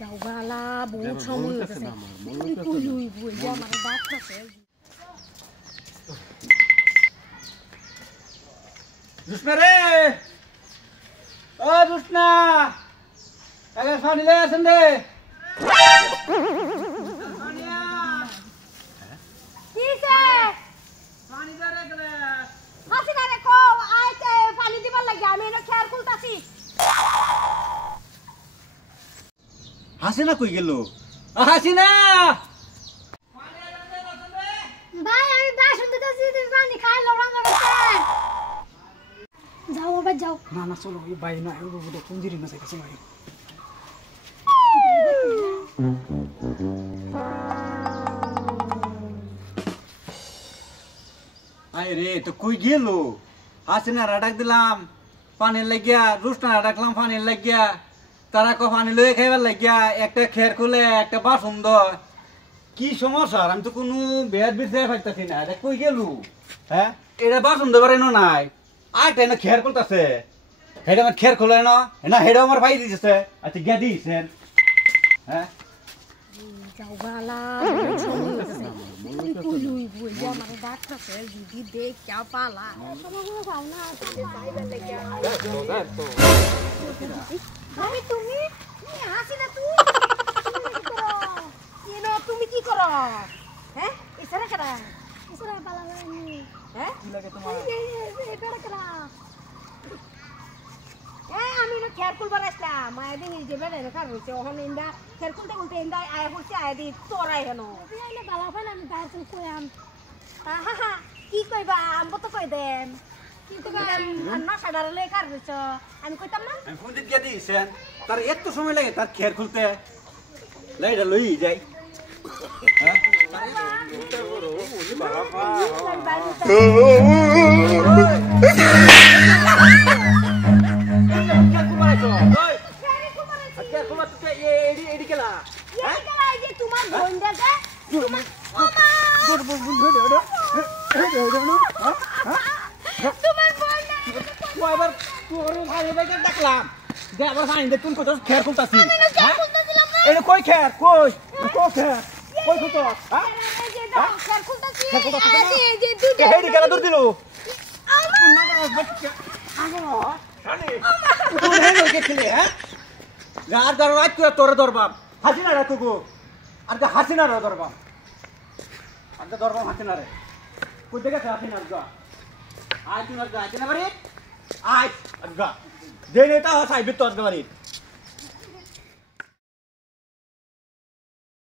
যাও গালা বহুত সময় হয়ে গেছে কই হইব এই আমার বাপ আছে জুসনা রে ও জুসনা আগে পানি লয়ে আসেন রে কিসে পানি দে রে গলে হাসিনা রে কো আইতে পানি দিবার লাগি আমি এনে খেয়ার খুলতাছি হাসিনা কই গেল হাসিনা ভাই আমি বাসন দিতেছি তুমি পানি খাই লড়াঙ্গ করতে যাও বাবা যাও না না চলো এই বাইরে না এগুলো বুঝে কোন দিন না যাইতেছে ভাই আয় রে তো কই গেল হাসিনা ডাক দিলাম পানি লাগিয়া রুস্না ডাকলাম পানি লাগিয়া তারা কো পানি লয়ে খাইবার লাগিয়া একটা খের খুলে একটা বাসন দ কি সমস্যা আমি তো কোনো বেদ বিদ্যা পাইতাছি না এটা কই গেল হ্যাঁ এটা বাসন দেবার এনো নাই আইটা না খের খুলতাছে হেডা আমার খের খুলে না না হেডা আমার ভাই দিতেছে আচ্ছা গিয়া দিছেন হ্যাঁ যাও গালা সময় হয়ে গেছে কই হইব এই আমার বাপ আছে যদি দেখ কে পালা তোমার যাও না তাহলে যাইবার লাগি আমি তুমি হাসিনা তুই তুমি কি করো হ্যাঁ ইসারা করা ইসারা পালা হ্যাঁ কি লাগে তোমার এটা করা আমি না খেয়ার খুলবার আসলাম মায়ের দিন যে বেড়ে রাখা রয়েছে ওখানে ইন্দা খেয়ার খুলতে খুলতে ইন্দা আয় হচ্ছে আয় দি তোরাই হেন আইলে বালা ফেল আমি বাইরে কইয়াম হা হা কি কইবা আমবো তো কই দেম কি কইবা না সাদারে লই কার রয়েছে আমি কইতাম না আমি ফোন দিয়ে দিছেন তার এত সময় লাগে তার খের খুলতে লাইটা লই যাই হ্যাঁ তোমার বোন দেখে ডাকলাম যে আবার পানি দে তুমি কত খের খুলতাছি এটা কই খের কই কই খের কই খুলতো হ্যাঁ খেয়ার খুলতাছি খের খুলতাছি যে দুটো হেডি কেন দূর দিলো আর ধর রাত করে তোরে ধরবাম হাসিনা রে তুগো আর হাসিনা রে ধরবাম আর ধরবাম হাসিনা রে কই দেখে হাসিনা গা আয় তুই না বাড়ি আয় গা দেন এটা হাসাই বিত বাড়ি